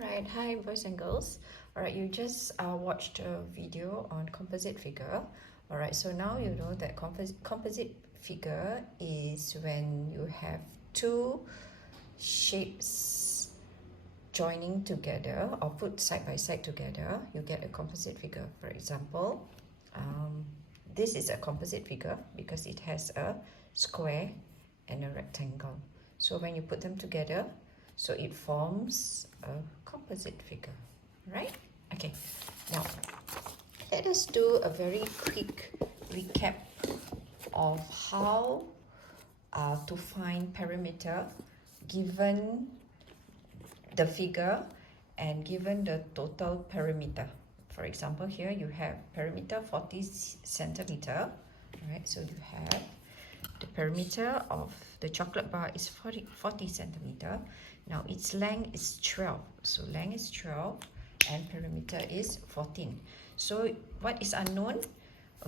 Alright, hi boys and girls. Alright, you just watched a video on composite figure. Alright, so now you know that composite figure is when you have two shapes joining together or put side by side together, you get a composite figure. For example, this is a composite figure because it has a square and a rectangle. So when you put them together, so it forms a composite figure, right? Okay, now let us do a very quick recap of how to find perimeter given the figure and given the total perimeter. For example, here you have perimeter 40 centimeter, right? So you have the perimeter of the chocolate bar is 40 centimeter. Now its length is 12. So length is 12 and perimeter is 14. So what is unknown?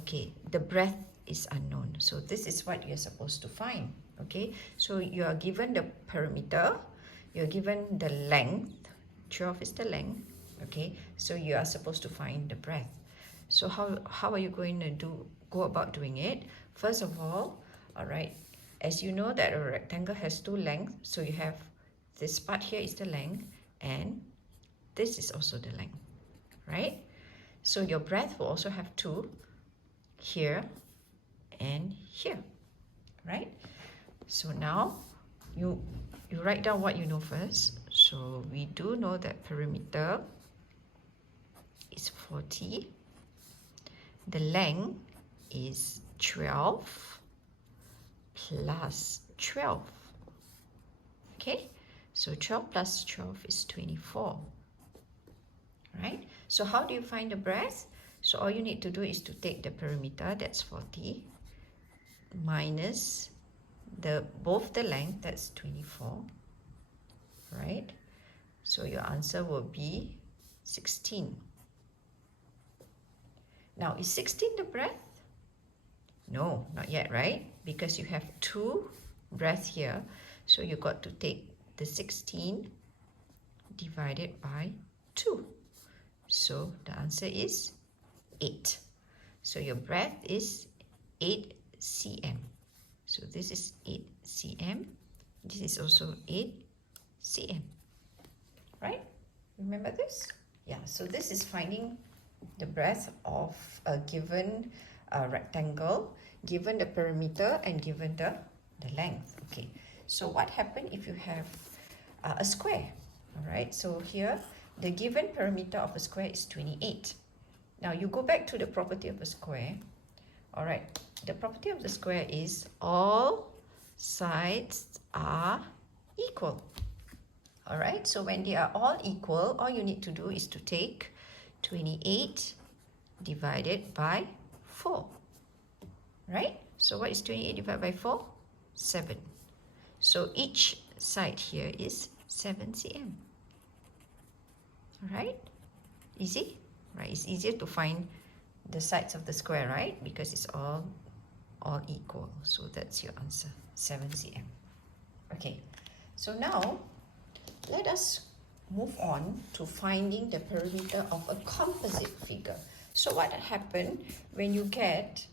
Okay, the breadth is unknown. So this is what you're supposed to find. Okay, so you are given the perimeter, you're given the length, 12 is the length. Okay, so you are supposed to find the breadth. So how are you going to go about doing it? First of all, alright, as you know that a rectangle has two lengths, so you have this part here is the length and this is also the length, right? So your breadth will also have two, here and here, right? So now you write down what you know first. So we do know that perimeter is 40. The length is 12 plus 12. Okay, so 12 plus 12 is 24. Right? So how do you find the breadth? So all you need to do is to take the perimeter, that's 40, minus both the length, that's 24. Right? So your answer will be 16. Now, is 16 the breadth? No, not yet, right? Because you have two breadth here. So you got to take the 16 divided by 2. So the answer is 8. So your breadth is 8 cm. So this is 8 cm. This is also 8 cm. Right? Remember this? Yeah, so this is finding the breadth of a given rectangle, given the perimeter and given the length. Okay, so what happens if you have a square? All right, so here the given perimeter of a square is 28. Now you go back to the property of a square. All right, the property of the square is all sides are equal. All right, so when they are all equal, all you need to do is to take 28 divided by 4. Right? So what is 28 divided by 4? 7. So each side here is 7 cm. Alright? Easy? Right, it's easier to find the sides of the square, right? Because it's all equal. So that's your answer, 7 cm. Okay, so now let us move on to finding the perimeter of a composite figure. So what happened when you get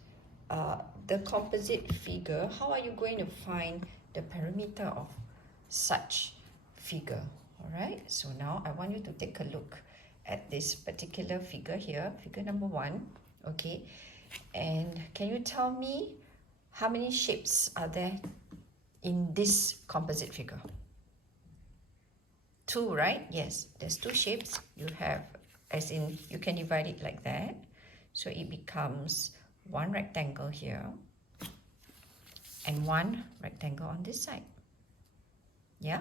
the composite figure? How are you going to find the perimeter of such figure? All right, so now I want you to take a look at this particular figure here, figure number 1. Okay, and can you tell me how many shapes are there in this composite figure? 2, right? Yes, there's 2 shapes. You have, as in, you can divide it like that. So it becomes one rectangle here and one rectangle on this side. Yeah?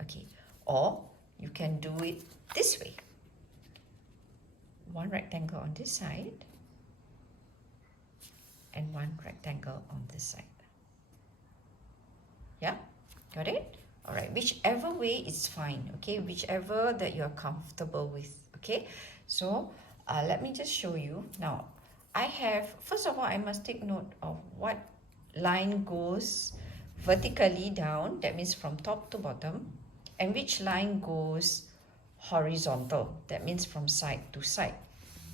Okay. Or you can do it this way. One rectangle on this side and one rectangle on this side. Yeah? Got it? All right, whichever way is fine, okay? Whichever that you're comfortable with, okay? So let me just show you. Now, I have, first of all, I must take note of what line goes vertically down, that means from top to bottom, and which line goes horizontal. That means from side to side.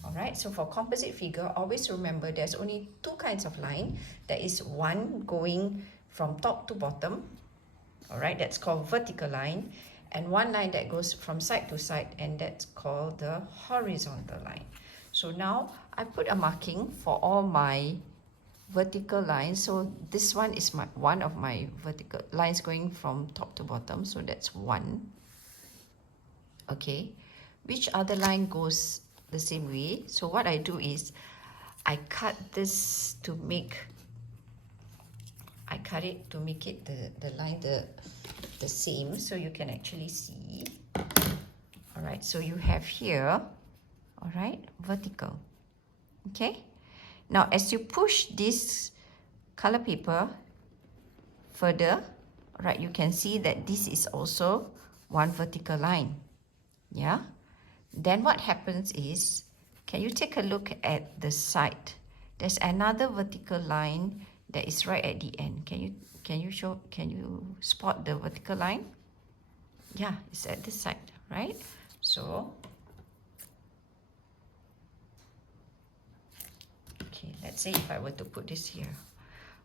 Alright, so for composite figure, always remember there's only two kinds of line. There is one going from top to bottom. Alright, that's called vertical line. And one line that goes from side to side, and that's called the horizontal line. So now I put a marking for all my vertical lines. So this one is one of my vertical lines going from top to bottom. So that's one. Okay, which other line goes the same way? So what I do is I cut this to make it the line the same, so you can actually see. All right, so you have here, all right, vertical. Okay, now as you push this color paper further, all right, you can see that this is also one vertical line. Yeah, then what happens is, can you take a look at the side? There's another vertical line that is right at the end. Can you spot the vertical line? Yeah, it's at this side, right? So okay, let's say if I were to put this here.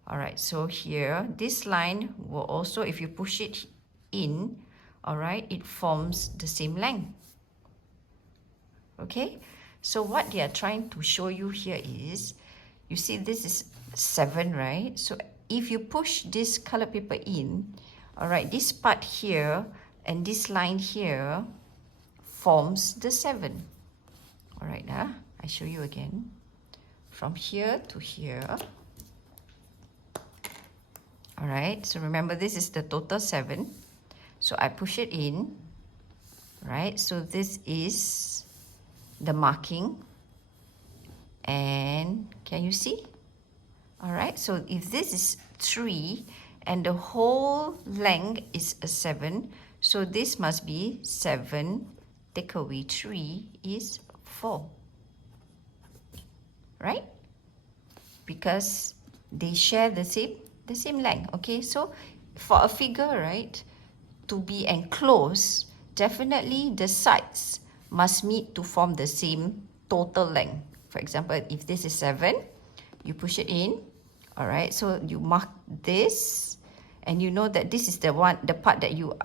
All right, so here this line will also, if you push it in, all right, it forms the same length. Okay, so what they are trying to show you here is, you see this is 7, right? So if you push this color paper in, all right, this part here and this line here forms the 7. All right, I show you again. From here to here. All right, so remember this is the total 7. So I push it in, right? So this is the marking, and can you see? All right, so if this is 3 and the whole length is a 7, so this must be 7 take away 3 is 4, right? Because they share the same length. Okay, so for a figure, right, to be enclosed, definitely the sides must meet to form the same total length. For example, if this is 7, you push it in, all right, so you mark this, and you know that this is the part that you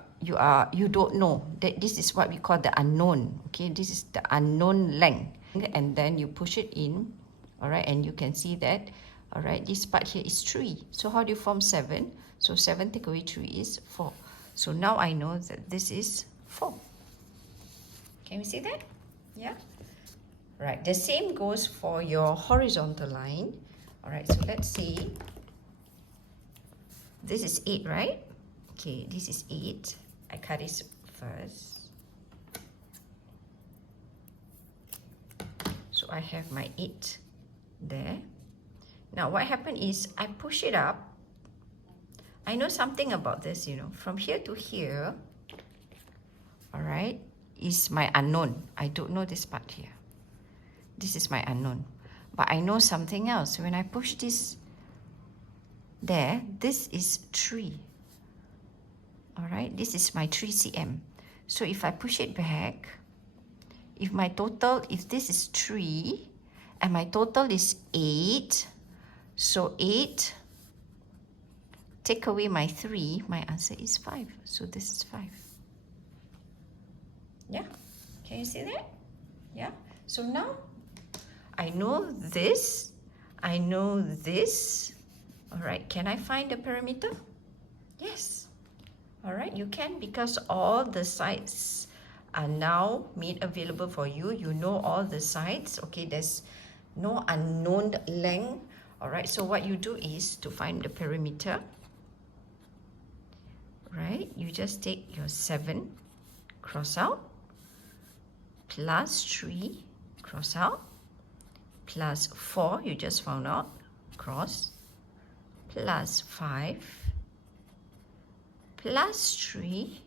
don't know, that this is what we call the unknown. Okay, this is the unknown length, and then you push it in, all right, and you can see that, all right, this part here is 3. So how do you form 7? So 7 take away 3 is 4. So now I know that this is 4. Can we see that? Yeah. Right. The same goes for your horizontal line. All right. So let's see. This is 8, right? Okay. This is 8. I cut this first. So I have my 8 there. Now what happened is I push it up. I know something about this, you know. From here to here, all right, is my unknown. I don't know this part here. This is my unknown. But I know something else. When I push this there, this is 3. All right, this is my 3 cm. So if I push it back, if this is 3 and my total is 8, so 8 take away my 3, my answer is 5. So this is 5. Yeah, can you see that? Yeah, so now I know this, I know this. All right, can I find the perimeter? Yes. All right, you can, because all the sides are now made available for you. You know all the sides. Okay, there's no unknown length. All right, so what you do is to find the perimeter, right? You just take your 7, cross out, plus 3, cross out, plus 4, you just found out, cross, plus 5, plus 3,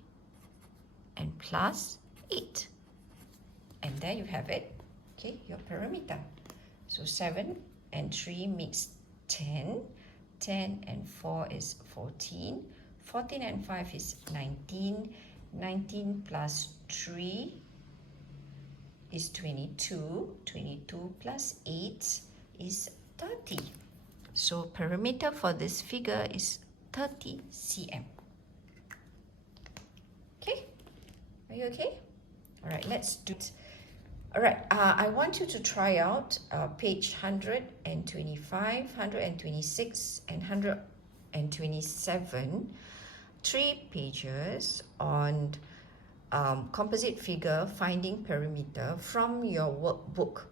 and plus 8. And there you have it, okay, your perimeter. So 7 and 3 makes 10, 10 and 4 is 14, 14 and 5 is 19, 19 plus 3 is 22. 22 plus 8 is 30. So perimeter for this figure is 30 cm. Okay, are you okay? All right, let's do it. All right, I want you to try out page 125, 126, and 127, 3 pages on composite figure finding perimeter from your workbook,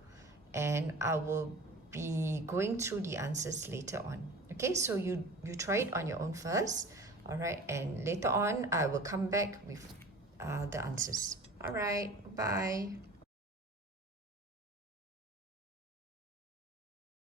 and I will be going through the answers later on. Okay, so you try it on your own first. All right, and later on I will come back with the answers. All right, bye.